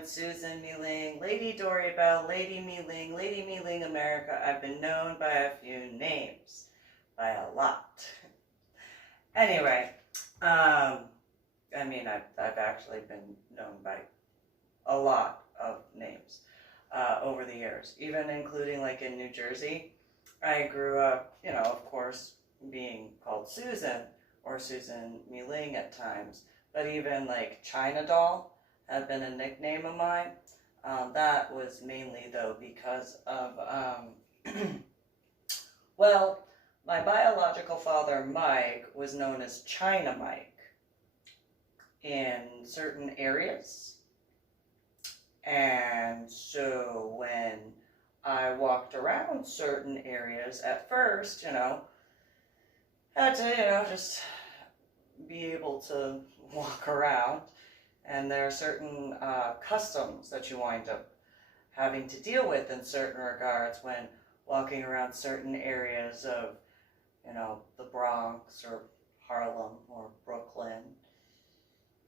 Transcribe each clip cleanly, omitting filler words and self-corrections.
Reverend Susan MeeLing, Lady Dori, Belle, Lady MeeLing America. I've been known by a few names, by a lot. Anyway, I mean, I've actually been known by a lot of names over the years, even including like in New Jersey. I grew up, you know, of course, being called Susan or Susan MeeLing at times, but even like China Doll had been a nickname of mine. That was mainly though because of, well, my biological father, Mike, was known as China Mike in certain areas. And so when I walked around certain areas at first, you know, had to, you know, just be able to walk around. And there are certain customs that you wind up having to deal with in certain regards when walking around certain areas of, you know, the Bronx or Harlem or Brooklyn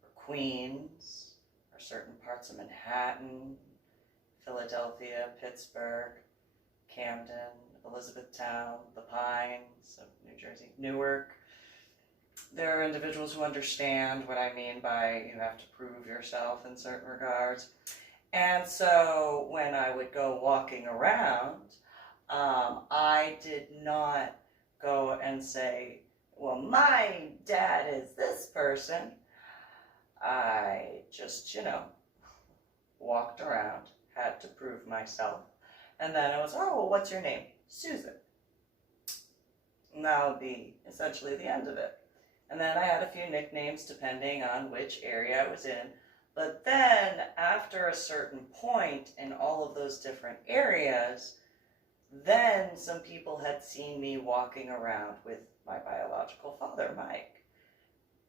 or Queens or certain parts of Manhattan, Philadelphia, Pittsburgh, Camden, Elizabethtown, the Pines of New Jersey, Newark. There are individuals who understand what I mean by you have to prove yourself in certain regards. And so when I would go walking around, I did not go and say, well, my dad is this person. I just, you know, walked around, had to prove myself. And then it was, oh, well, what's your name? Susan. And that would be essentially the end of it. And then I had a few nicknames depending on which area I was in. But then after a certain point in all of those different areas, then some people had seen me walking around with my biological father, Mike.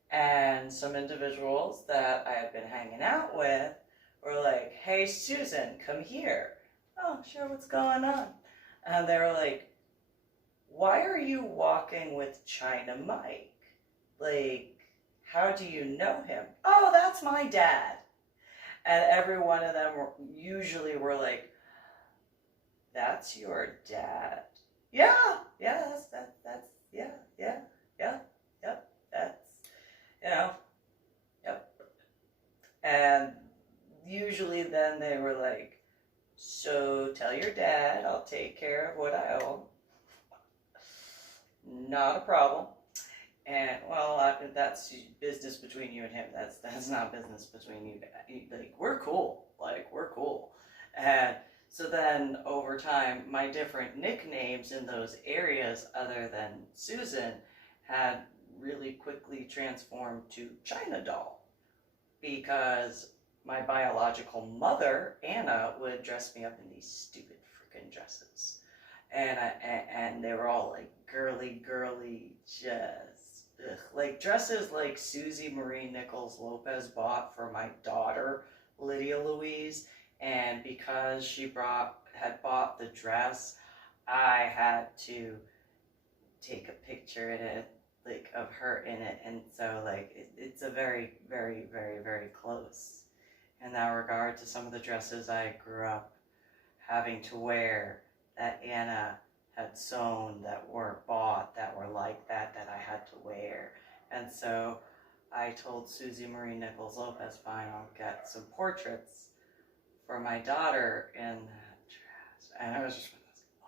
And some individuals that I had been hanging out with were like, hey, Susan, come here. Oh, sure, what's going on? And they were like, why are you walking with China Mike? Like, how do you know him? Oh, that's my dad. And every one of them usually were like, that's your dad? Yeah, that's, yeah, that's, you know, yep. And usually then they were like, so tell your dad I'll take care of what I owe. Not a problem. And, well, that's business between you and him. That's not business between you. Like, we're cool. Like, we're cool. And so then, over time, my different nicknames in those areas, other than Susan, had really quickly transformed to China Doll. Because my biological mother, Anna, would dress me up in these stupid freaking dresses. And they were all, like, girly, just... Ugh. Like dresses like Susie Marie Nichols Lopez bought for my daughter, Lydia Louise, and because she had bought the dress, I had to take a picture in it, like of her in it, and so like it's a very, very, very, very close in that regard to some of the dresses I grew up having to wear that Anna had sewn, that were bought, that were like that I had to wear. And so I told Susie Marie Nichols Lopez, fine, I'll get some portraits for my daughter in that dress. And I was just, oh.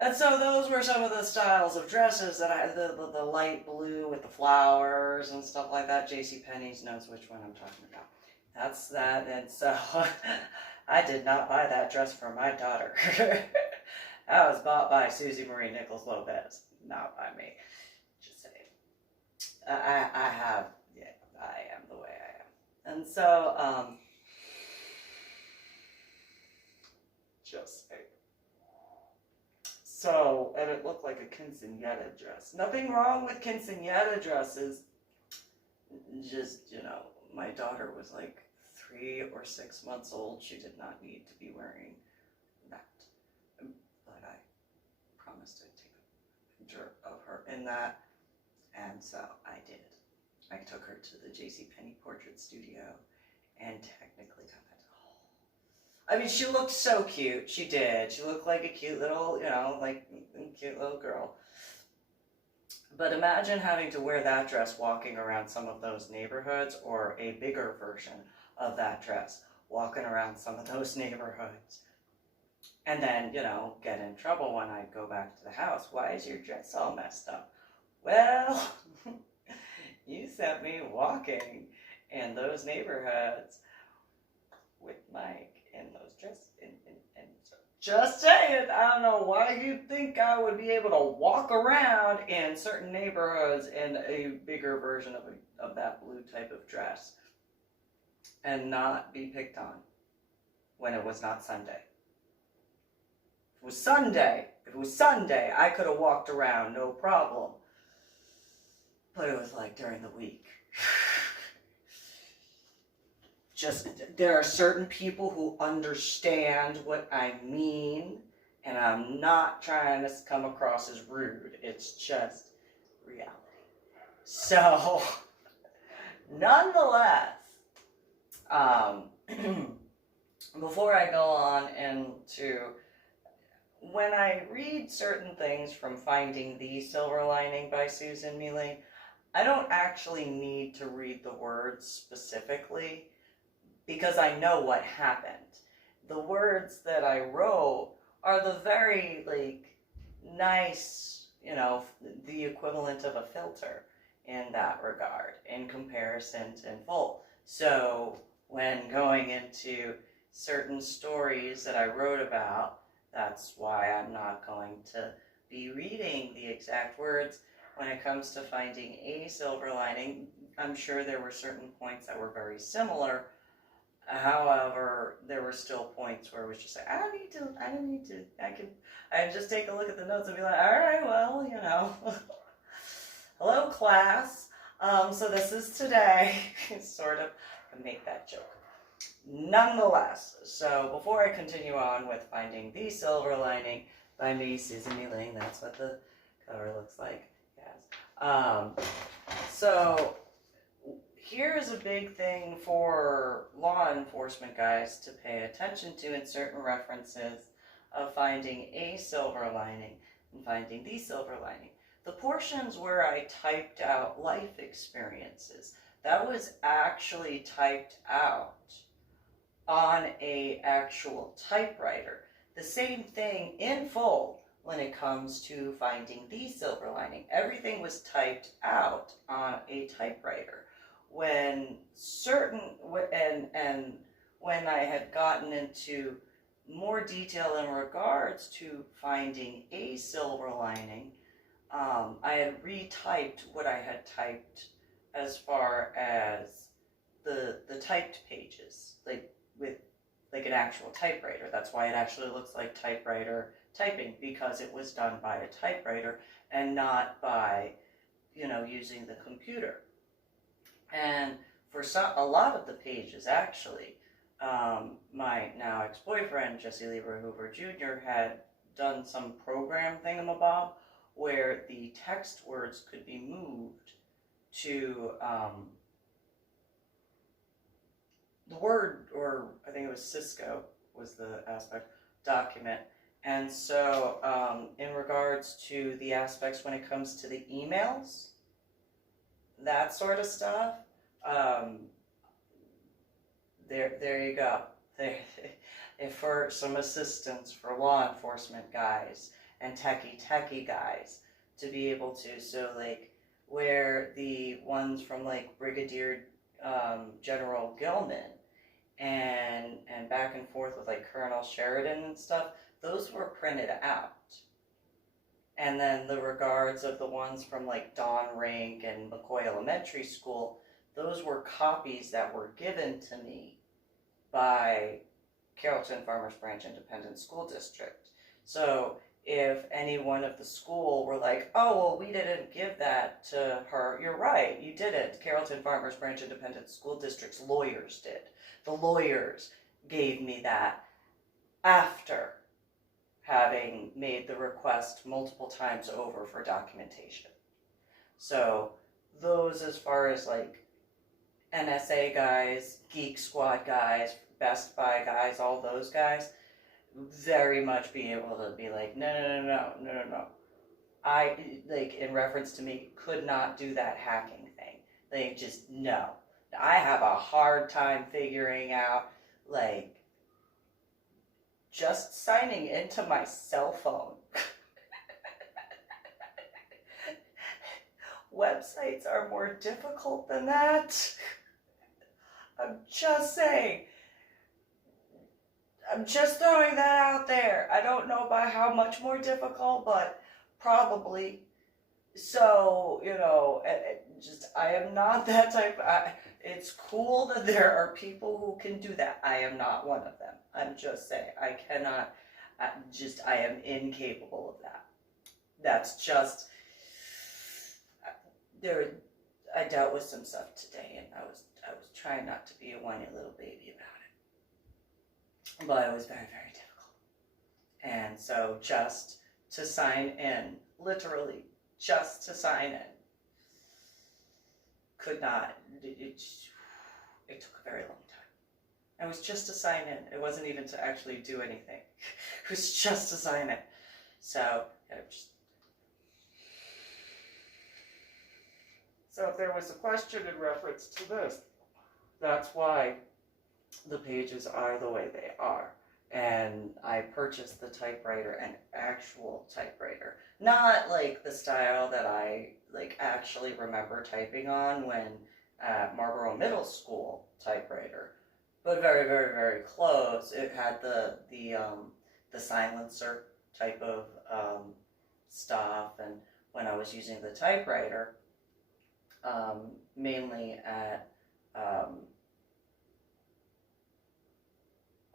And so those were some of the styles of dresses that I had, the light blue with the flowers and stuff like that. JCPenney's knows which one I'm talking about. That's that, and so I did not buy that dress for my daughter. That was bought by Susie Marie Nichols Lopez, not by me. Just saying. I am the way I am. And so, just saying. So, and it looked like a quinceañera dress. Nothing wrong with quinceañera dresses. Just, you know, my daughter was like 3 or 6 months old. She did not need to be wearing that. But I promised to take a picture of her in that. And so I did. I took her to the JCPenney portrait studio and technically got that. I mean, she looked so cute. She did. She looked like a cute little, like a cute little girl. But imagine having to wear that dress walking around some of those neighborhoods, or a bigger version of that dress walking around some of those neighborhoods. And then, get in trouble when I go back to the house. Why is your dress all messed up? Well, you sent me walking in those neighborhoods with Mike in those dresses. And so, just saying, I don't know why you'd think I would be able to walk around in certain neighborhoods in a bigger version of that blue type of dress and not be picked on when it was not Sunday. If it was Sunday, I could have walked around, no problem. But it was like during the week. Just, there are certain people who understand what I mean, and I'm not trying to come across as rude. It's just reality. So, nonetheless, before I go on into, when I read certain things from Finding the Silver Lining by Susan MeeLing, I don't actually need to read the words specifically because I know what happened. The words that I wrote are the very, nice, the equivalent of a filter in that regard in comparison to in full. So when going into certain stories that I wrote about, that's why I'm not going to be reading the exact words. When it comes to Finding a Silver Lining, I'm sure there were certain points that were very similar. However, there were still points where it was just like, I don't need to, I just take a look at the notes and be like, all right, well, hello class, so this is today, sort of, make that joke. Nonetheless, so before I continue on with Finding the Silver Lining by me, Susan MeeLing, that's what the cover looks like, yes. So, here is a big thing for law enforcement guys to pay attention to in certain references of Finding a Silver Lining and Finding the Silver Lining. The portions where I typed out life experiences, that was actually typed out on a actual typewriter. The same thing in full when it comes to Finding the Silver Lining. Everything was typed out on a typewriter. When when I had gotten into more detail in regards to Finding a Silver Lining, I had retyped what I had typed as far as the typed pages, with an actual typewriter. That's why it actually looks like typewriter typing, because it was done by a typewriter and not by, using the computer. And for a lot of the pages, actually, my now ex-boyfriend, Jesse Lieber Hoover Jr., had done some program thingamabob where the text words could be moved to the Word, or I think it was Cisco was the aspect, document. And so in regards to the aspects when it comes to the emails, that sort of stuff, there you go. If for some assistance for law enforcement guys and techie guys to be able to, so where the ones from Brigadier General Gilman and back and forth with Colonel Sheridan and stuff, those were printed out. And then the regards of the ones from Don Rink and McCoy Elementary School, those were copies that were given to me by Carrollton Farmers Branch Independent School District. So if anyone of the school were like, oh, well, we didn't give that to her, you're right, you didn't. Carrollton Farmers Branch Independent School District's lawyers did. The lawyers gave me that after having made the request multiple times over for documentation. So those, as far as like NSA guys, Geek Squad guys, Best Buy guys, all those guys, very much be able to be like, no. I, like, in reference to me, could not do that hacking thing. Like, just, no. I have a hard time figuring out, like, just signing into my cell phone. Websites are more difficult than that. I'm just saying. I'm just throwing that out there. I don't know by how much more difficult, but probably. So, you know, I am not that type. It's cool that there are people who can do that. I am not one of them. I'm just saying. I cannot, I am incapable of that. That's just, I dealt with some stuff today, and I was trying not to be a whiny little baby about it. But it was very, very difficult. And so just to sign in, literally just to sign in, could not, it took a very long time. It was just to sign in. It wasn't even to actually do anything. It was just to sign in. So, so if there was a question in reference to this, that's why the pages are the way they are. And I purchased the typewriter, an actual typewriter. Not like the style that I like actually remember typing on when at Marlboro Middle School typewriter, but very, very, very close. It had the silencer type of stuff, and when I was using the typewriter, mainly at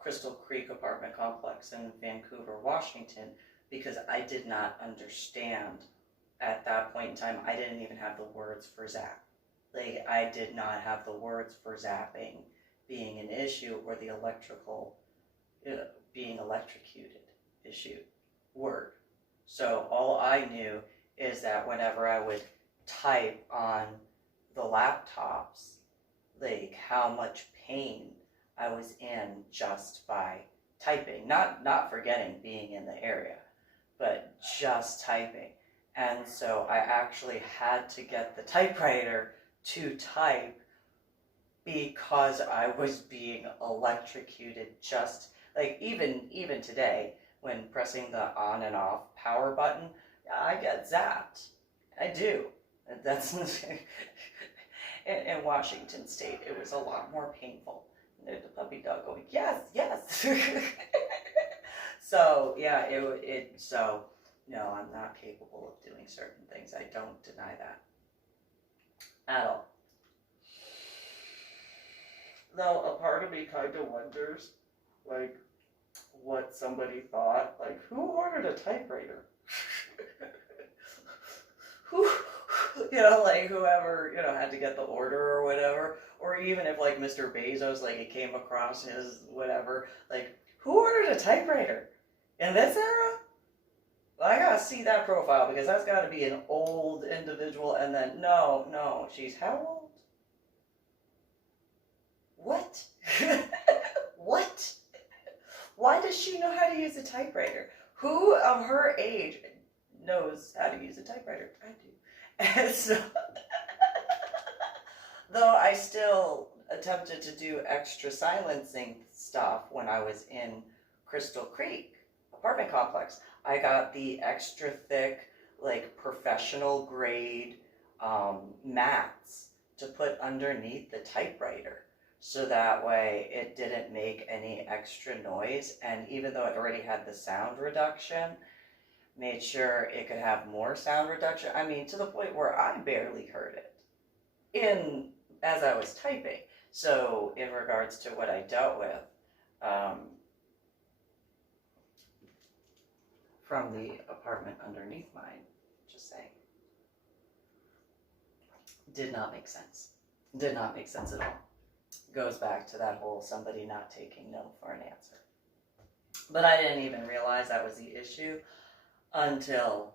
Crystal Creek apartment complex in Vancouver, Washington, because I did not understand at that point in time. I didn't even have the words for zap. Like, I did not have the words for zapping being an issue, or the electrical, being electrocuted issue word. So all I knew is that whenever I would type on the laptops, like how much pain I was in just by typing, not forgetting being in the area, but just typing. And so I actually had to get the typewriter to type because I was being electrocuted. Just like even today, when pressing the on and off power button, I get zapped. I do. That's in Washington State, it was a lot more painful. The puppy dog going, yes. So yeah, so no, I'm not capable of doing certain things. I don't deny that at all. Though a part of me kind of wonders, like, what somebody thought. Like, who ordered a typewriter? Who, like whoever, had to get the order or whatever. Or even if like Mr. Bezos, like it came across his whatever, like, who ordered a typewriter in this era? Well, I gotta see that profile, because that's gotta be an old individual. And then, no, she's how old? What? What? Why does she know how to use a typewriter? Who of her age knows how to use a typewriter? I do. And so, though I still attempted to do extra silencing stuff when I was in Crystal Creek apartment complex. I got the extra thick, like professional grade mats to put underneath the typewriter, so that way it didn't make any extra noise. And even though it already had the sound reduction, made sure it could have more sound reduction. I mean, to the point where I barely heard it as I was typing. So in regards to what I dealt with, from the apartment underneath mine, just saying, did not make sense. Did not make sense at all. Goes back to that whole somebody not taking no for an answer. But I didn't even realize that was the issue until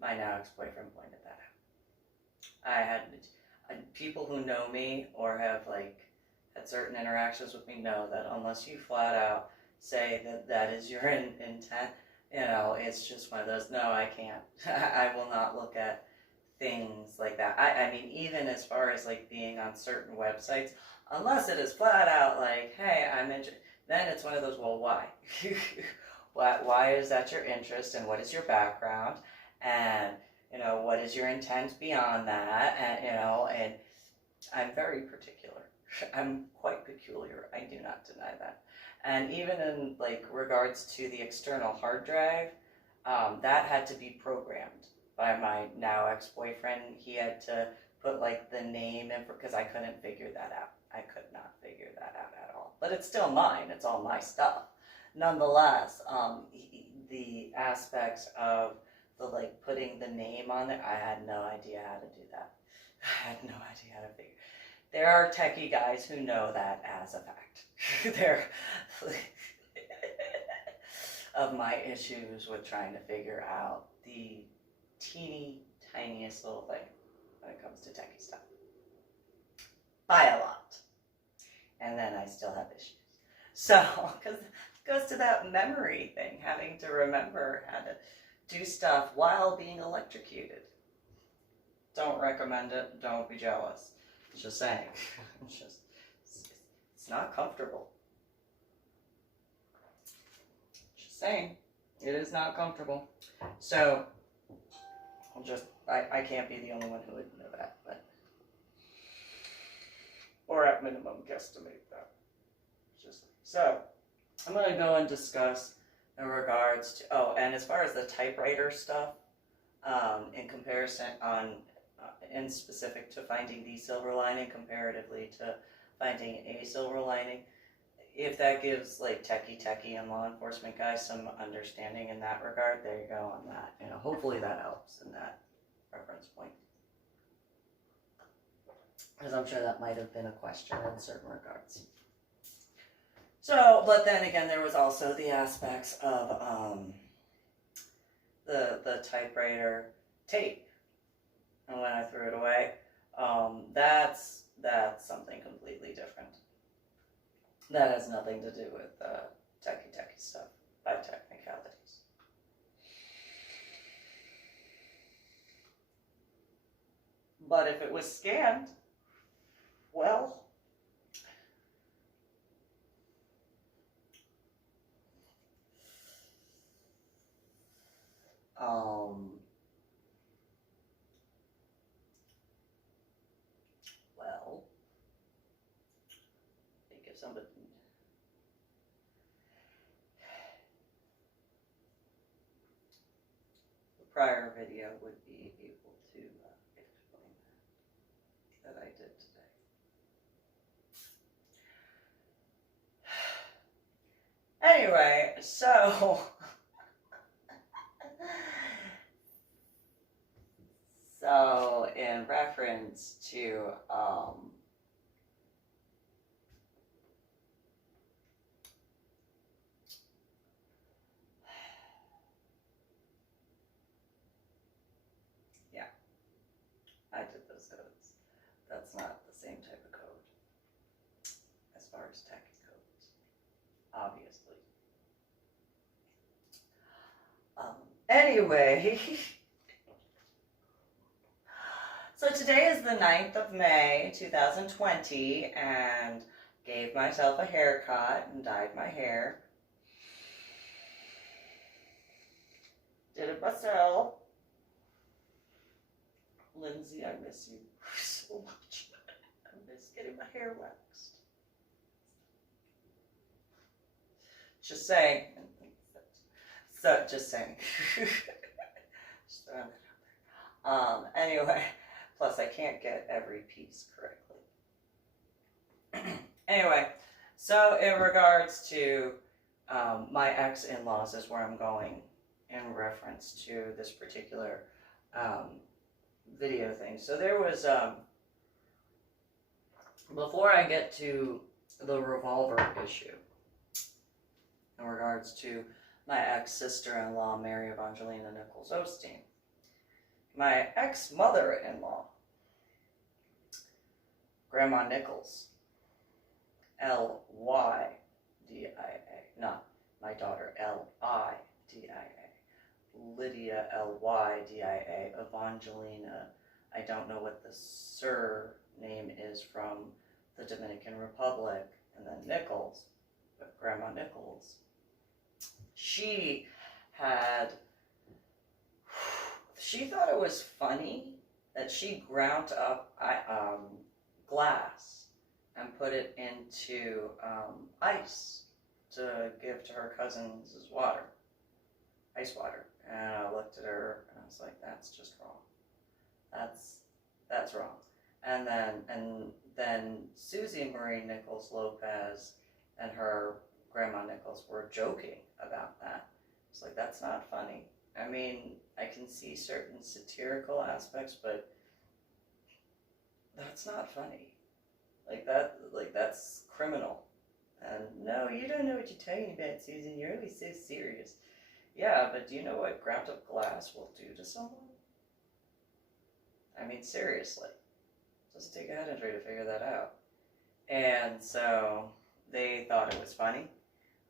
my now ex-boyfriend pointed that out. I had people who know me or have like had certain interactions with me know that unless you flat out say that that is your intent, you know, it's just one of those, no, I can't. I will not look at things like that. I mean, even as far as like being on certain websites, unless it is flat out like, hey, I'm interested, then it's one of those, well, why? Why is that your interest, and what is your background, and you know, what is your intent beyond that, and you know, and I'm very particular. I'm quite peculiar. I do not deny that. And even in like regards to the external hard drive, that had to be programmed by my now ex-boyfriend. He had to put like the name in because I couldn't figure that out. I could not figure that out at all. But it's still mine. It's all my stuff. Nonetheless, the aspects of the like putting the name on it, I had no idea how to do that. I had no idea how to figure. There are techie guys who know that as a fact. They're of my issues with trying to figure out the teeny tiniest little thing when it comes to techie stuff. By a lot. And then I still have issues. So, because it goes to that memory thing, having to remember how to do stuff while being electrocuted. Don't recommend it. Don't be jealous. Just saying. It's not comfortable. Just saying. It is not comfortable. So, I can't be the only one who would know that, but. Or at minimum, guesstimate that. So, I'm going to go and discuss in regards to, and as far as the typewriter stuff, in comparison in specific to finding the silver lining comparatively to finding a silver lining, if that gives like techie and law enforcement guys some understanding in that regard, there you go on that. You know, hopefully that helps in that reference point. Because I'm sure that might have been a question in certain regards. So, but then again, there was also the aspects of the typewriter tape. And when I threw it away, that's something completely different. That has nothing to do with techie stuff by technicalities. But if it was scanned, well, think if somebody, the prior video would be able to explain that I did today. Anyway, so in reference to yeah, I did those codes. That's not the same type of code as far as techie codes, obviously. Anyway, so today is the 9th of May, 2020, and gave myself a haircut and dyed my hair. Did it myself. Lindsay, I miss you so much. I miss getting my hair waxed. Just saying. So, just saying. Just throwing that out there. Anyway, plus I can't get every piece correctly. Anyway, so in regards to my ex-in-laws is where I'm going in reference to this particular video thing. So there was, before I get to the revolver issue, in regards to my ex-sister-in-law, Mary Evangelina Nichols Osteen, my ex-mother-in-law, Grandma Nichols, Lydia. Not my daughter, Lydia. Lydia, Lydia. Evangelina, I don't know what the surname is from the Dominican Republic. And then Nichols, Grandma Nichols. She thought it was funny that she ground up glass and put it into ice to give to her cousins as water, ice water. And I looked at her and I was like, that's just wrong. That's wrong. And then Susie Marie Nichols Lopez and her Grandma Nichols were joking about that. It's like, that's not funny. I mean, I can see certain satirical aspects, but that's not funny. That's criminal. And no, you don't know what you're talking about, Susan. You're always so serious. Yeah, but do you know what ground up glass will do to someone? I mean, seriously. Just take a head injury to figure that out. And so they thought it was funny.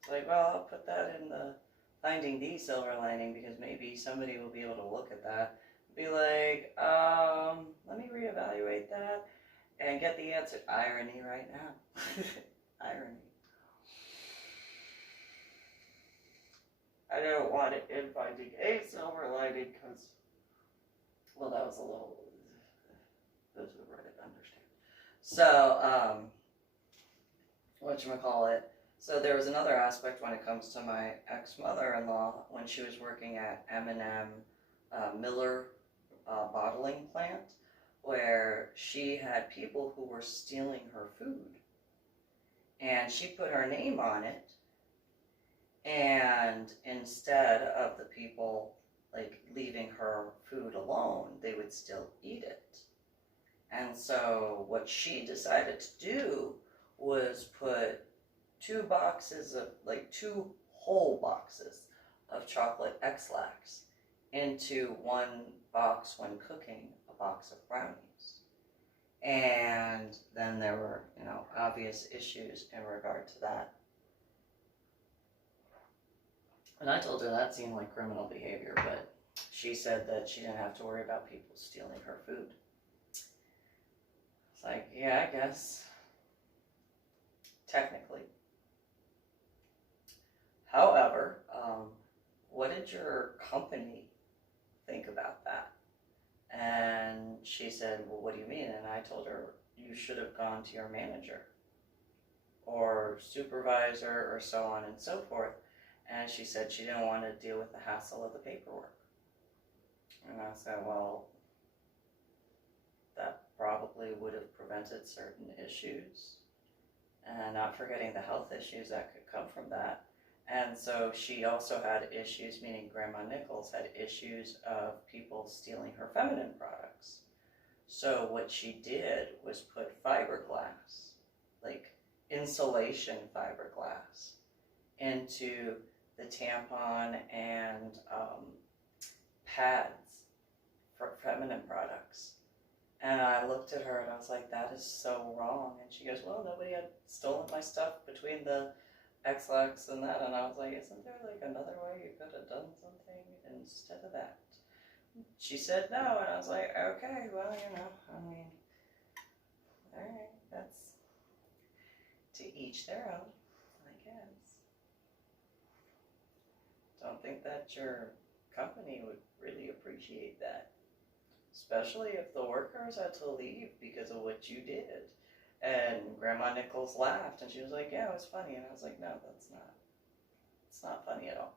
It's like, well, I'll put that in the Finding the Silver Lining because maybe somebody will be able to look at that and be like, let me reevaluate that and get the answer. Irony right now. Irony. I don't want it in Finding a Silver Lining because, well, that was a little, those who read it understand. So, whatchamacallit. So there was another aspect when it comes to my ex-mother-in-law when she was working at M&M Miller bottling plant, where she had people who were stealing her food. And she put her name on it, and instead of the people like leaving her food alone, they would still eat it. And so what she decided to do was put two whole boxes of chocolate X-Lax into one box when cooking a box of brownies. And then there were, obvious issues in regard to that. And I told her that seemed like criminal behavior, but she said that she didn't have to worry about people stealing her food. It's like, yeah, I guess. Technically. However, what did your company think about that? And she said, well, what do you mean? And I told her, you should have gone to your manager or supervisor or so on and so forth. And she said she didn't want to deal with the hassle of the paperwork. And I said, well, that probably would have prevented certain issues. And not forgetting the health issues that could come from that. And so she also had issues, meaning Grandma Nichols had issues of people stealing her feminine products. So what she did was put fiberglass, like insulation fiberglass, into the tampon and pads for feminine products. And I looked at her and I was like, that is so wrong. And she goes, well, nobody had stolen my stuff between the X-Lax and that. And I was like, isn't there like another way you could have done something instead of that? She said no, and I was like, okay, well, I mean, all right, that's to each their own, I guess. Don't think that your company would really appreciate that. Especially if the workers had to leave because of what you did. And Grandma Nichols laughed, and she was like, yeah, it was funny. And I was like, no, it's not funny at all.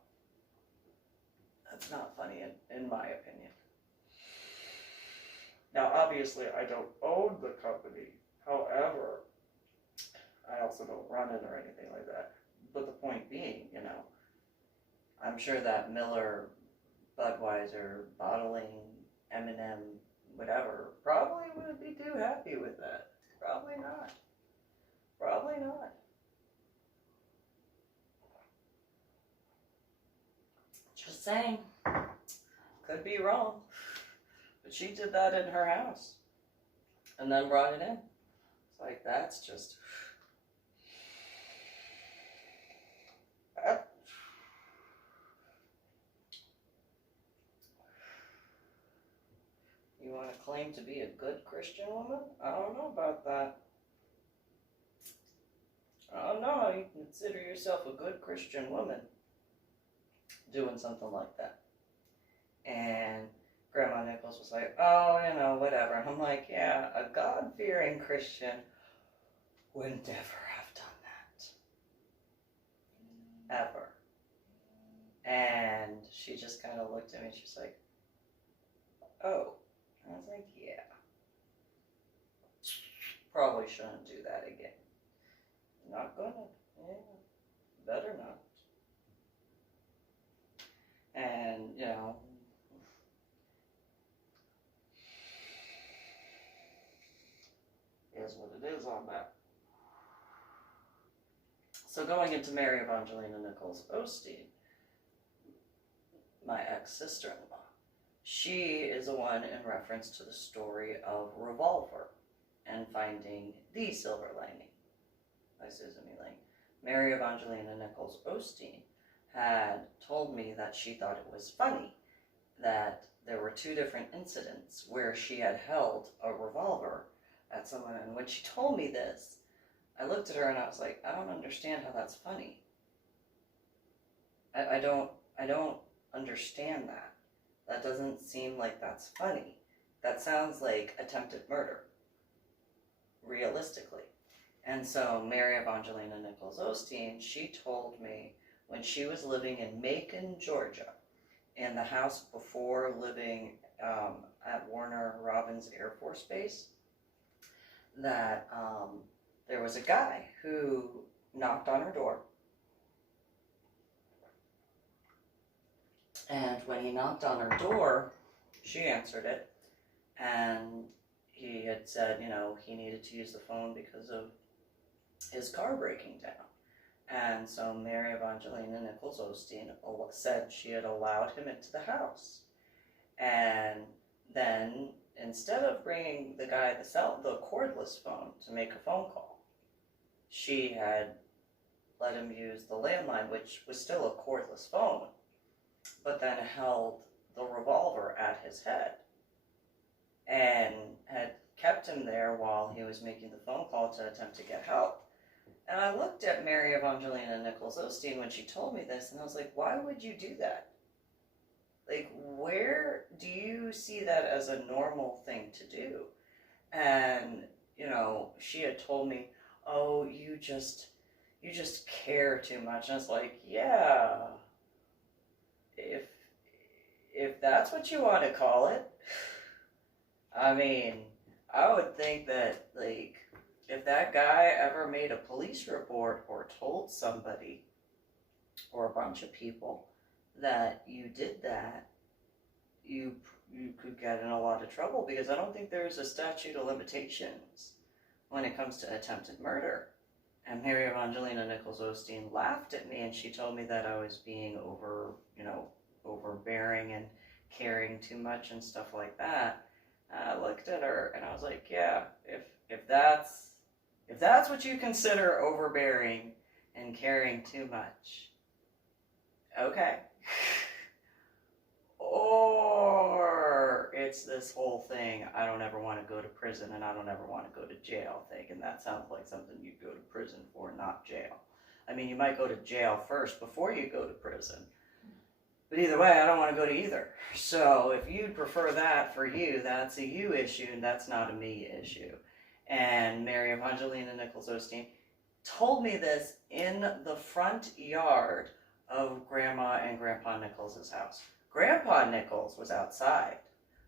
That's not funny in my opinion. Now, obviously, I don't own the company. However, I also don't run it or anything like that. But the point being, I'm sure that Miller, Budwiser, bottling, M&M, whatever, probably wouldn't be too happy with that. Probably not. Probably not. Just saying. Could be wrong. But she did that in her house. And then brought it in. Like, that's just... You want to claim to be a good Christian woman? I don't know about that. I don't know how you consider yourself a good Christian woman doing something like that. And Grandma Nichols was like, oh, you know, whatever. And I'm like, yeah, a God-fearing Christian would never have done that. Ever. And she just kind of looked at me and she's like, oh. I was like, yeah. Probably shouldn't do that again. Not gonna. Yeah. Better not. And, you know, is what it is on that. So going into Mary Evangelina Nichols Osteen, my ex-sister-in-law, she is the one in reference to the story of Revolver and finding the silver lining by Susan MeeLing. Mary Evangelina Nichols Osteen had told me that she thought it was funny that there were two different incidents where she had held a revolver at someone, and when she told me this, I looked at her and I was like, I don't understand how that's funny. I don't understand that. That doesn't seem like that's funny. That sounds like attempted murder, realistically. And so Mary Evangelina Nichols Osteen, she told me when she was living in Macon, Georgia, in the house before living at Warner Robins Air Force Base, that there was a guy who knocked on her door. And when he knocked on her door, she answered it. And he had said, you know, he needed to use the phone because of his car breaking down. And so Mary Evangelina Nichols Osteen said she had allowed him into the house. And then instead of bringing the guy the cordless phone to make a phone call, she had let him use the landline, which was still a cordless phone, but then held the revolver at his head and had kept him there while he was making the phone call to attempt to get help. And I looked at Mary Evangelina Nichols Osteen when she told me this, and I was like, why would you do that? Like, where do you see that as a normal thing to do? And, you know, she had told me, oh, you just care too much. And I was like, yeah, if that's what you want to call it. I mean, I would think that, like, if that guy ever made a police report or told somebody or a bunch of people that you did that, you could get in a lot of trouble, because I don't think there's a statute of limitations when it comes to attempted murder. And Mary Evangelina Nichols Osteen laughed at me, and she told me that I was being overbearing and caring too much and stuff like that. I looked at her and I was like, yeah, if that's what you consider overbearing and caring too much, okay. Or it's this whole thing, I don't ever want to go to prison and I don't ever want to go to jail thing, and that sounds like something you'd go to prison for, not jail. I mean, you might go to jail first before you go to prison. But either way, I don't want to go to either. So if you'd prefer that for you, that's a you issue and that's not a me issue. And Mary Evangelina Nichols Osteen told me this in the front yard of Grandma and Grandpa Nichols' house. Grandpa Nichols was outside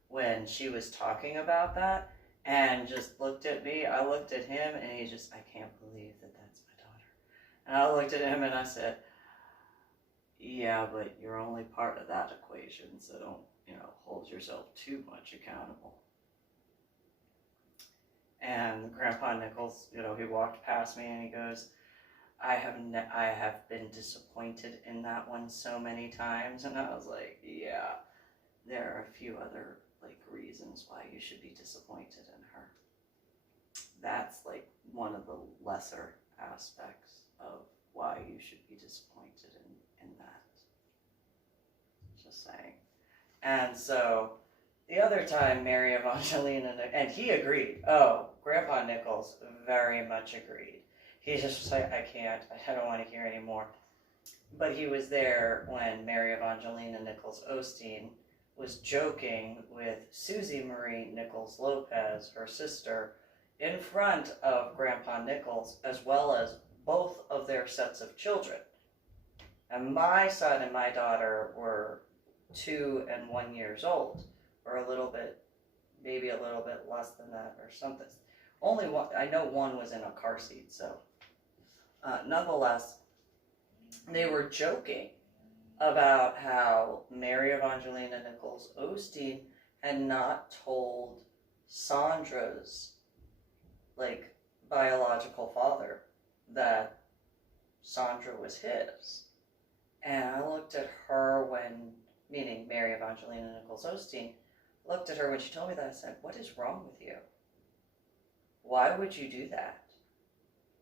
when she was talking about that and just looked at me. I looked at him and he just, I can't believe that that's my daughter. And I looked at him and I said, yeah, but you're only part of that equation, so don't, hold yourself too much accountable. And Grandpa Nichols, he walked past me and he goes, I have been disappointed in that one so many times. And I was like, yeah, there are a few other reasons why you should be disappointed in her. that's like one of the lesser aspects of why you should be disappointed in that. Just saying. And so the other time, Mary Evangeline, and he agreed. Oh, Grandpa Nichols very much agreed. He just was like, I can't, I don't want to hear anymore. But he was there when Mary Evangelina Nichols Osteen was joking with Susie Marie Nichols Lopez, her sister, in front of Grandpa Nichols, as well as both of their sets of children. And my son and my daughter were 2 and 1 years old, or a little bit, maybe a little bit less than that, or something. Only one, I know one was in a car seat, so nonetheless, they were joking about how Mary Evangelina Nichols Osteen had not told Sandra's like biological father that Sandra was his. And I looked at her when, meaning Mary Evangelina Nichols Osteen, looked at her when she told me that. I said, what is wrong with you? Why would you do that?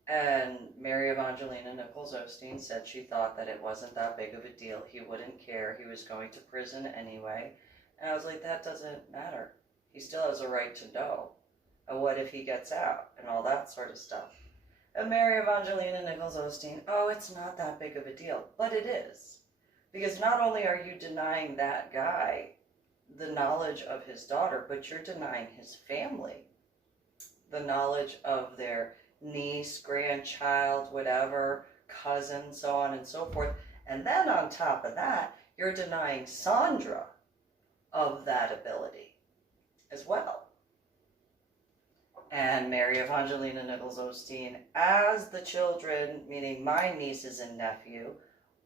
And Mary Evangelina Nichols Osteen said she thought that it wasn't that big of a deal. He wouldn't care. He was going to prison anyway. And I was like, that doesn't matter. He still has a right to know. And what if he gets out? And all that sort of stuff. And Mary Evangelina Nichols Osteen, oh, it's not that big of a deal. But it is. Because not only are you denying that guy the knowledge of his daughter, but you're denying his family the knowledge of their niece, grandchild, whatever, cousin, so on and so forth. And then on top of that, you're denying Sandra of that ability as well. And Mary Evangelina Nichols Osteen, as the children, meaning my nieces and nephew,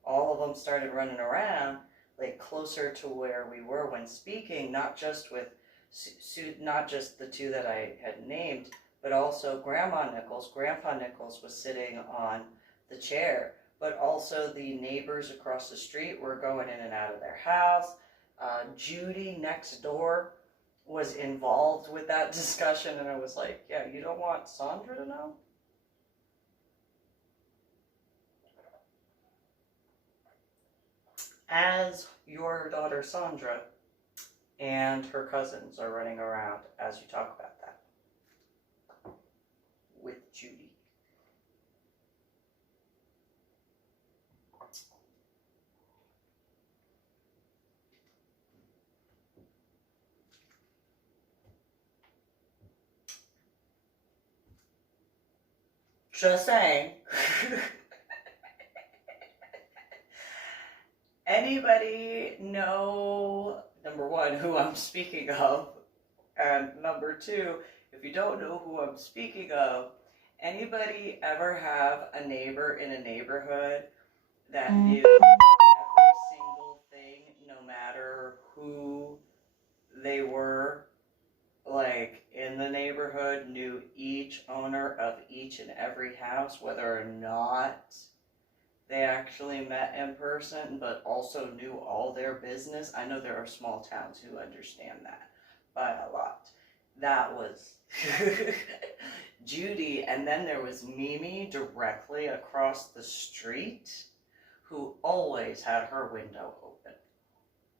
all of them started running around, like closer to where we were when speaking, not just with, not just the 2 that I had named, but also Grandma Nichols. Grandpa Nichols was sitting on the chair, but also the neighbors across the street were going in and out of their house. Judy next door was involved with that discussion, and I was like, yeah, you don't want Sandra to know? As your daughter Sandra and her cousins are running around as you talk about that with Judy. Just saying. Anybody know, number 1, who I'm speaking of? And number 2, if you don't know who I'm speaking of, anybody ever have a neighbor in a neighborhood that knew every single thing, no matter who they were, like in the neighborhood, knew each owner of each and every house, whether or not they actually met in person, but also knew all their business? I know there are small towns who understand that by a lot. That was Judy, and then there was Mimi directly across the street, who always had her window open.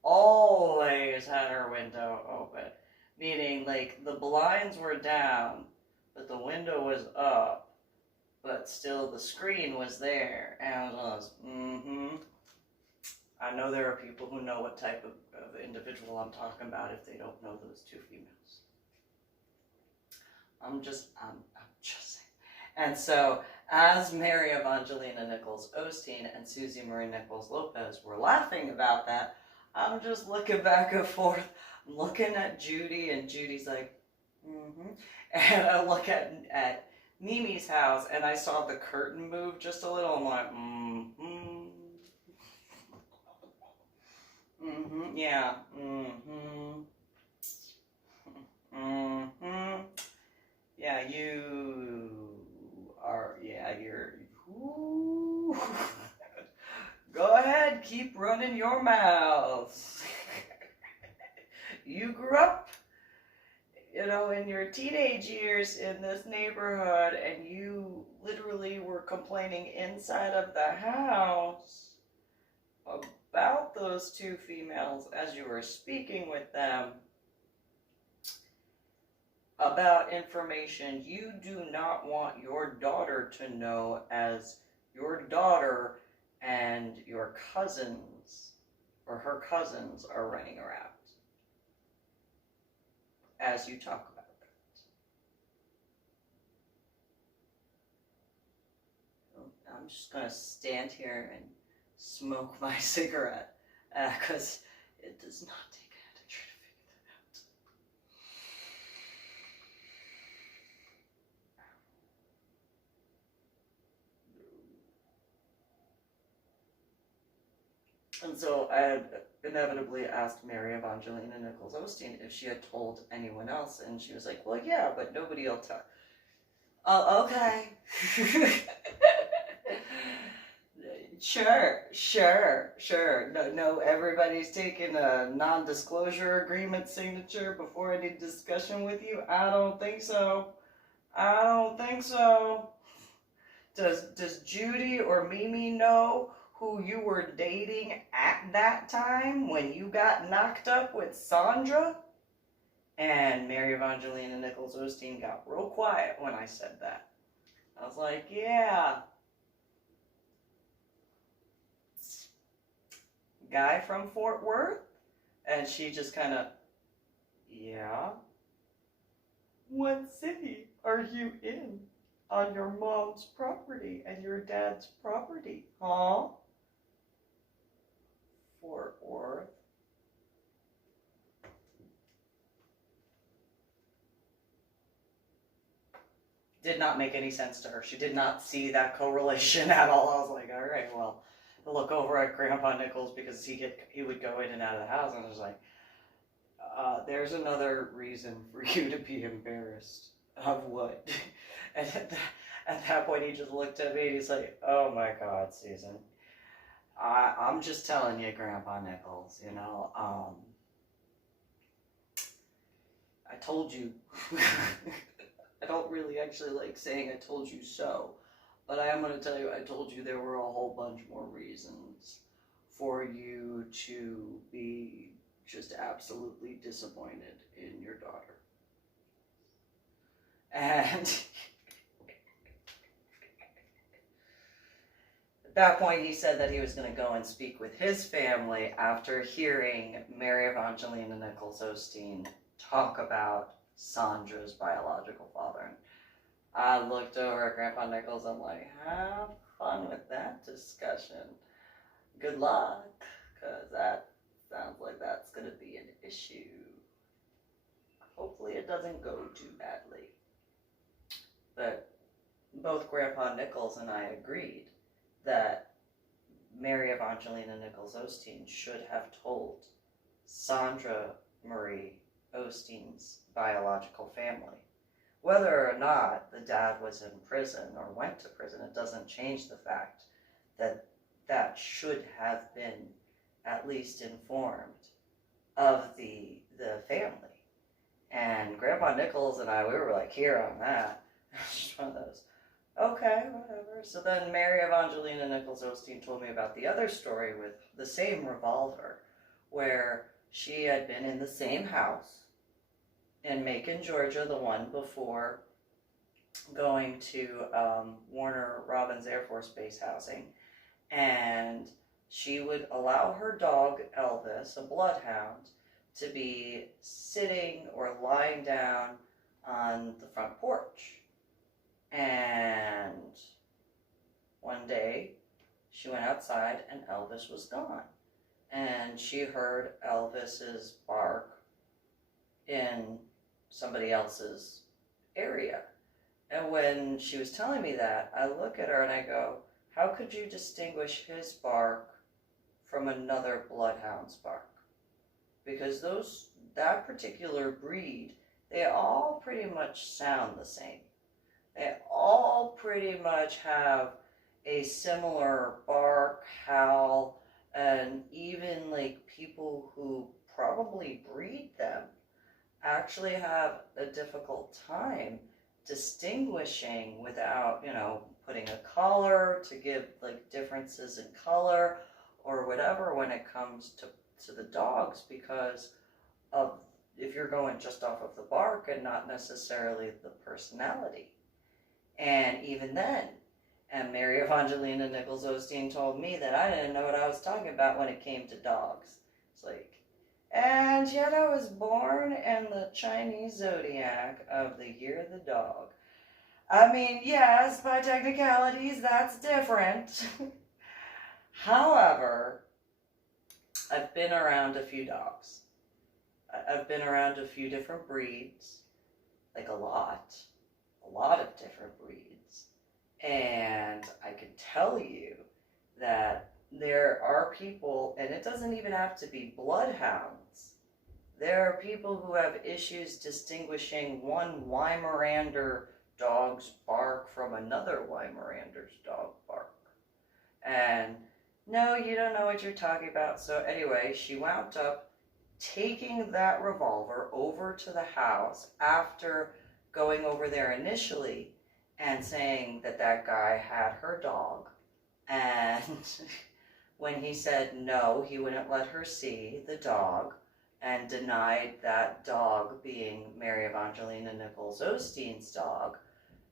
Always had her window open. Meaning, like, the blinds were down, but the window was up, but still the screen was there. And I was, I know there are people who know what type of individual I'm talking about if they don't know those 2 females. I'm just saying. And so, as Mary Evangelina Nichols Osteen and Susie Marie Nichols Lopez were laughing about that, I'm just looking back and forth. I'm looking at Judy, and Judy's like, And I look at Mimi's house, and I saw the curtain move just a little. I'm like, yeah, yeah, you are, yeah, you're, ooh. Go ahead, keep running your mouth. You grew up in your teenage years in this neighborhood, and you literally were complaining inside of the house about those two females as you were speaking with them about information you do not want your daughter to know, as your daughter and your cousins or her cousins are running around as you talk about that. I'm just going to stand here and smoke my cigarette because it does not take a head to try to figure that out. And so I had inevitably asked Mary Evangelina Nichols Osteen if she had told anyone else, and she was like, well, yeah, but nobody will tell. Oh, okay. Sure. No, everybody's taking a non-disclosure agreement signature before any discussion with you? I don't think so. Does Judy or Mimi know who you were dating at that time when you got knocked up with Sandra? And Mary Evangelina Nichols Osteen got real quiet when I said that. I was like, yeah. Guy from Fort Worth? And she just kind of, yeah. What city are you in on your mom's property and your dad's property? Huh? Fort Worth. Did not make any sense to her. She did not see that correlation at all. I was like, all right, well, look over at Grandpa Nichols, because he would go in and out of the house, and I was like, there's another reason for you to be embarrassed. Of what? And at that point, he just looked at me and he's like, oh my God, Susan. I'm just telling you, Grandpa Nichols, I told you. I don't really actually like saying I told you so, but I am going to tell you I told you there were a whole bunch more reasons for you to be just absolutely disappointed in your daughter. And at that point, he said that he was going to go and speak with his family after hearing Mary Evangelina Nichols Osteen talk about Sandra's biological father. And I looked over at Grandpa Nichols. I'm like, have fun with that discussion. Good luck, because that sounds like that's going to be an issue. Hopefully it doesn't go too badly. But both Grandpa Nichols and I agreed that Mary Evangelina Nichols Osteen should have told Sandra Marie Osteen's biological family. Whether or not the dad was in prison or went to prison, it doesn't change the fact that that should have been at least informed of the family. And Grandpa Nichols and I, we were like, here on that. Just one of those, okay, whatever. So then Mary Evangelina Nichols Osteen told me about the other story with the same revolver, where she had been in the same house in Macon, Georgia, the one before going to Warner Robins Air Force Base housing, and she would allow her dog Elvis, a bloodhound, to be sitting or lying down on the front porch. And one day she went outside and Elvis was gone, and she heard Elvis's bark in somebody else's area. And when she was telling me that, I look at her and I go, how could you distinguish his bark from another bloodhound's bark? Because that particular breed, they all pretty much sound the same. They all pretty much have a similar bark, howl, and even like people who probably breed them actually have a difficult time distinguishing without, putting a collar to give like differences in color or whatever when it comes to the dogs, because of if you're going just off of the bark and not necessarily the personality. And even then, and Mary Evangelina Nichols Osteen told me that I didn't know what I was talking about when it came to dogs. It's like, and yet I was born in the Chinese zodiac of the year of the dog. I mean, yes, by technicalities, that's different. However, I've been around a few dogs. I've been around a few different breeds, like a lot of different breeds. And I can tell you that there are people, and it doesn't even have to be bloodhounds. There are people who have issues distinguishing one Weimaraner dog's bark from another Weimarander's dog bark. And no, you don't know what you're talking about. So anyway, she wound up taking that revolver over to the house after going over there initially and saying that that guy had her dog. And when he said no, he wouldn't let her see the dog and denied that dog being Mary Evangelina Nichols Osteen's dog,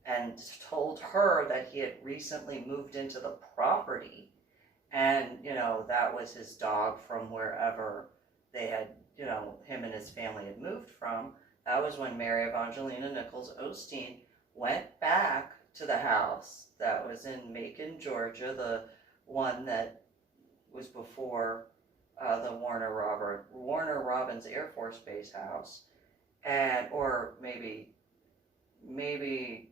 and told her that he had recently moved into the property and, that was his dog from wherever they had, him and his family had moved from. That was when Mary Evangelina Nichols Osteen went back to the house that was in Macon, Georgia, the one that was before the Warner Robins Air Force Base house, and or maybe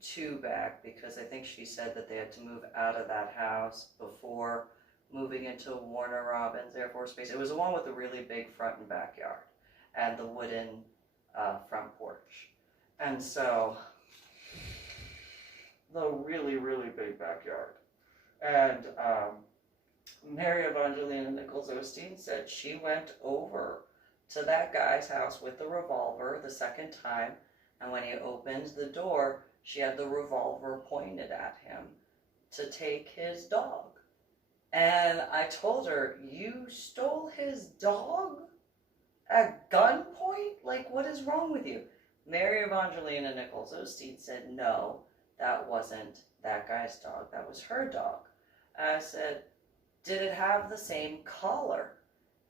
two back, because I think she said that they had to move out of that house before moving into Warner Robins Air Force Base. It was the one with the really big front and backyard and the wooden front porch. And so, the really, really big backyard. And Mary Evangelina Nichols Osteen said she went over to that guy's house with the revolver the second time, and when he opened the door, she had the revolver pointed at him to take his dog. And I told her, you stole his dog at gunpoint? Like, what is wrong with you? Mary Evangelina Nichols Osteen said, no, that wasn't that guy's dog. That was her dog. And I said, did it have the same collar?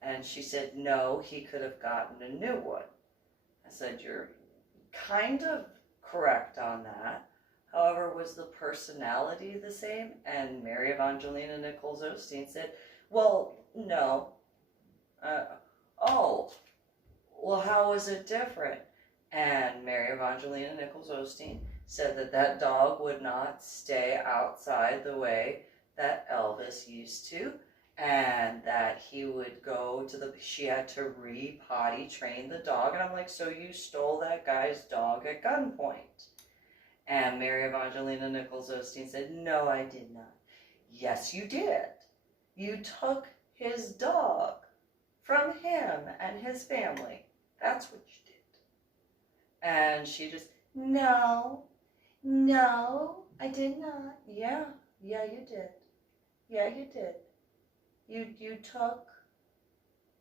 And she said, no, he could have gotten a new one. I said, you're kind of correct on that. However, was the personality the same? And Mary Evangelina Nichols Osteen said, well, no. Oh, well, how was it different? And Mary Evangelina Nichols Osteen said that that dog would not stay outside the way that Elvis used to, and that he would go to she had to re-potty train the dog. And I'm like, so you stole that guy's dog at gunpoint? And Mary Evangelina Nichols Osteen said, no, I did not. Yes, you did. You took his dog from him and his family. That's what you did. And she just, no, I did not. Yeah, you did. Yeah, you did. You took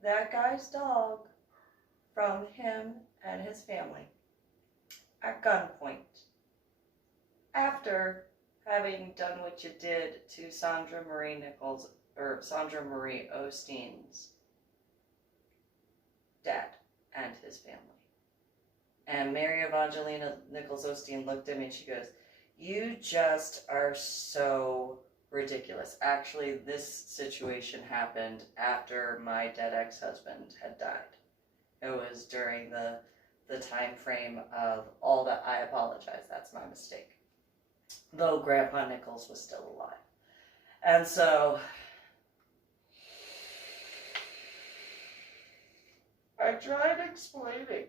that guy's dog from him and his family at gunpoint, after having done what you did to Sandra Marie Osteen's dad and his family. And Mary Evangelina Nichols Osteen looked at me and she goes, you just are so ridiculous. Actually, this situation happened after my dead ex-husband had died. It was during the time frame of all that. I apologize, that's my mistake. Though Grandpa Nichols was still alive. And so I tried explaining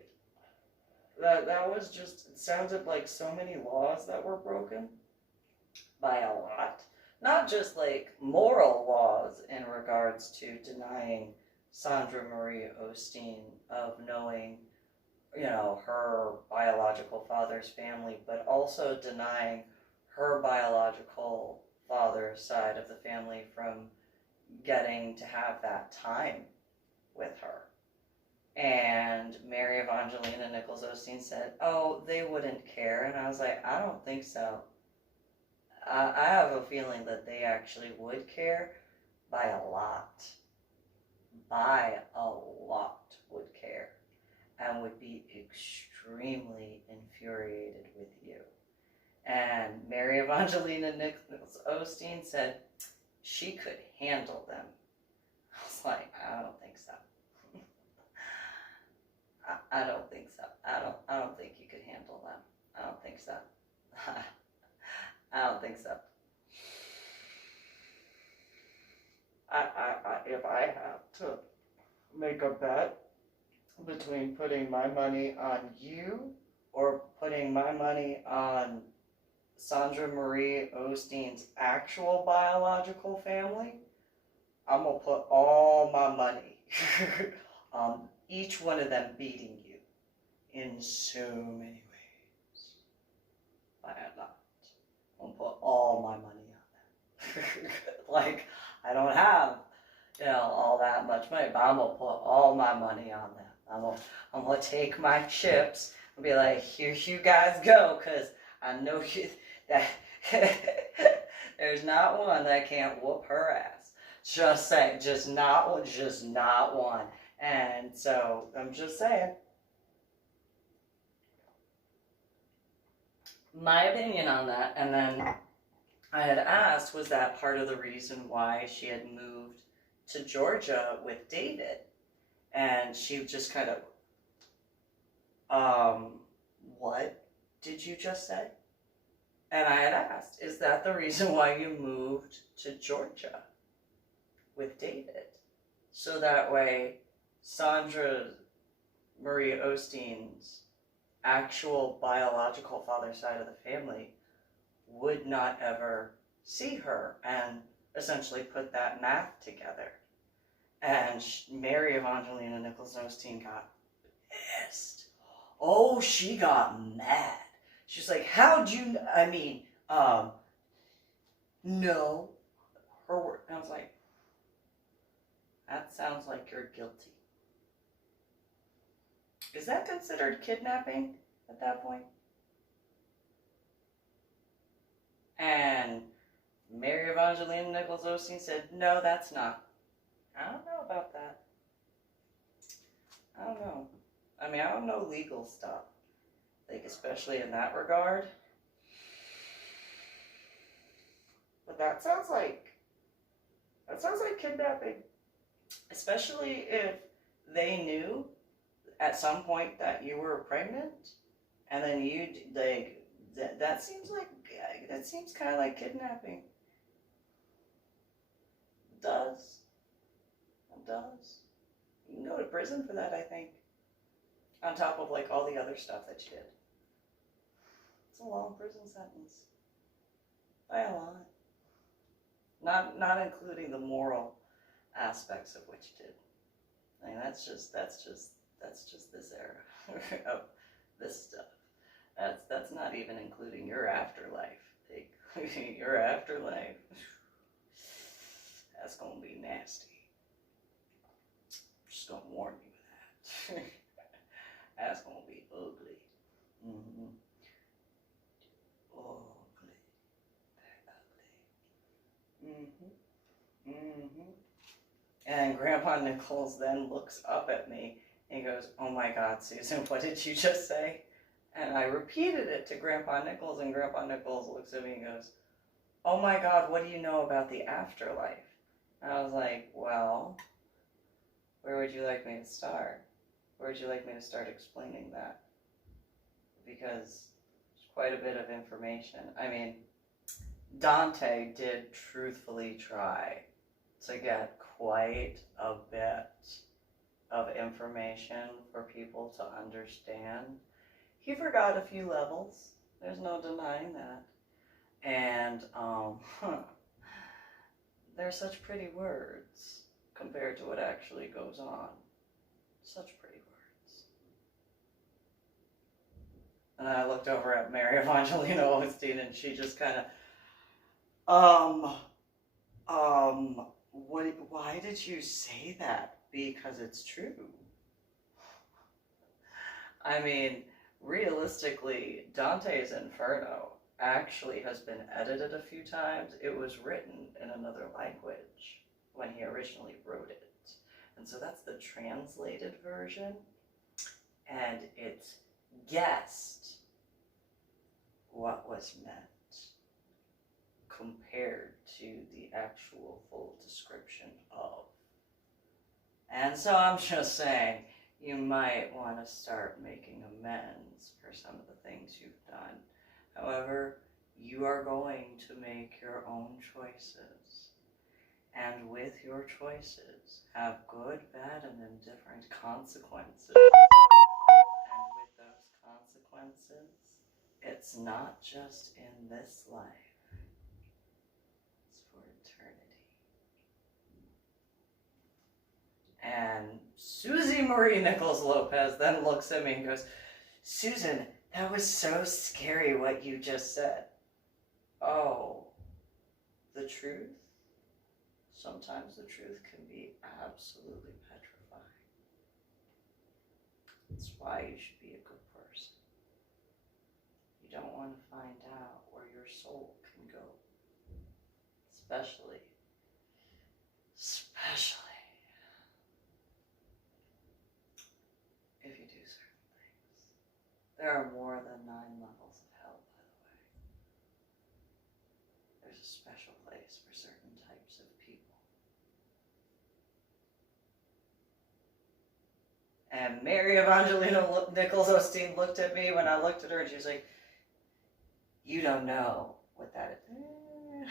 that was just, it sounded like so many laws that were broken by a lot. Not just like moral laws in regards to denying Sandra Marie Osteen of knowing her biological father's family, but also denying her biological father's side of the family from getting to have that time with her. And Mary Evangelina Nichols Osteen said, oh, they wouldn't care. And I was like, I don't think so. I have a feeling that they actually would care by a lot. By a lot would care. And would be extremely infuriated with you. And Mary Evangelina Nichols Osteen said she could handle them. I was like, I don't think so. I don't think so. I don't think you could handle them. I don't think so. I don't think so. If I have to make a bet between putting my money on you or putting my money on Sandra Marie Osteen's actual biological family, I'm going to put all my money on each one of them beating you in so many ways. I am not. I'm going to put all my money on them. Like, I don't have, all that much money, but I'm going to put all my money on them. I'm going to take my chips and be like, here you guys go, because I know that there's not one that can't whoop her ass. Just saying, just not one. And so, I'm just saying. My opinion on that, and then I had asked, was that part of the reason why she had moved to Georgia with David? And she just kind of, what did you just say? And I had asked, is that the reason why you moved to Georgia with David? So that way, Sandra Marie Osteen's actual biological father's side of the family would not ever see her and essentially put that math together. And Mary Evangelina Nichols Osteen got pissed. Oh, she got mad. She's like, how'd you, no. Her word. And I was like, that sounds like you're guilty. Is that considered kidnapping at that point? And Mary Evangelina Nichols Osteen said, no, that's not. I don't know about that. I don't know. I don't know legal stuff. Like, especially in that regard. But that sounds like kidnapping. Especially if they knew at some point that you were pregnant, and then that seems kind of like kidnapping. It does. You can go to prison for that, I think. On top of like all the other stuff that you did. It's a long prison sentence. By a lot. Not including the moral aspects of what you did. That's just this era of this stuff. That's not even including your afterlife. Your afterlife. That's gonna be nasty. Just gonna warn you of that. That's gonna be ugly. Mm-hmm. Ugly. Mm-hmm. Mm-hmm. And Grandpa Nichols then looks up at me and goes, oh my God, Susan, what did you just say? And I repeated it to Grandpa Nichols, and Grandpa Nichols looks at me and goes, oh my God, what do you know about the afterlife? And I was like, well, where would you like me to start? Where would you like me to start explaining that? Because there's quite a bit of information. Dante did truthfully try to get quite a bit of information for people to understand. He forgot a few levels. There's no denying that. And they're such pretty words compared to what actually goes on. Such pretty words. And then I looked over at Mary Evangelina Osteen, and she just kind of, why did you say that? Because it's true. I mean, realistically, Dante's Inferno actually has been edited a few times. It was written in another language when he originally wrote it. And so that's the translated version. And it guessed what was meant compared to the actual full description of. And so I'm just saying, you might want to start making amends for some of the things you've done. However, you are going to make your own choices. And with your choices, have good, bad, and indifferent consequences. And with those consequences, it's not just in this life. It's for eternity. And Susie Marie Nichols Lopez then looks at me and goes, Susan, that was so scary what you just said. Oh, the truth? Sometimes the truth can be absolutely petrifying. That's why you should be a good person. You don't want to find out where your soul can go. Especially if you do certain things. There are more than 9 levels of hell, by the way. There's a special place for certain types of people. And Mary Evangelina Nichols Osteen looked at me when I looked at her, and she was like, you don't know what that is.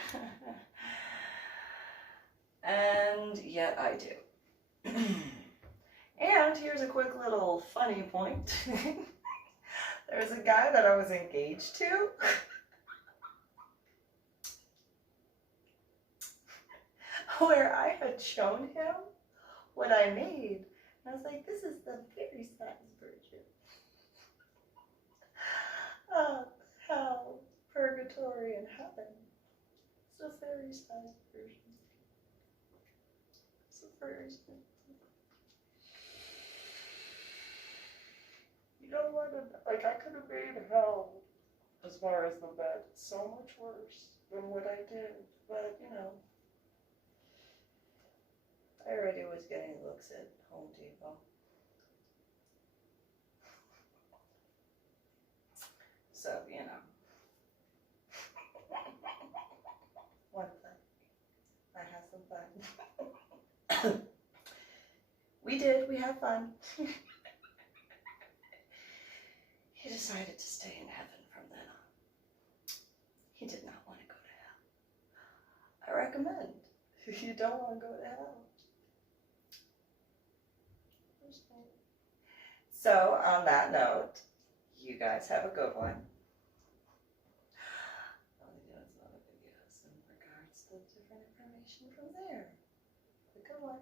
And yet I do. And here's a quick little funny point. There was a guy that I was engaged to. Where I had shown him what I made. And I was like, this is the fairy size version. Hell, purgatory, and heaven. It's the fairy size version. It's the fairy size. You know what? Like, I could have made hell as far as the bed so much worse than what I did. But, you know, I already was getting looks at Home Depot. So, you know. One thing. I had some fun. We had fun. He decided to stay in heaven from then on. He did not want to go to hell. I recommend, if you don't want to go to hell. So, on that note, you guys have a good one. It's not a big yes in regards to different information from there. A good one.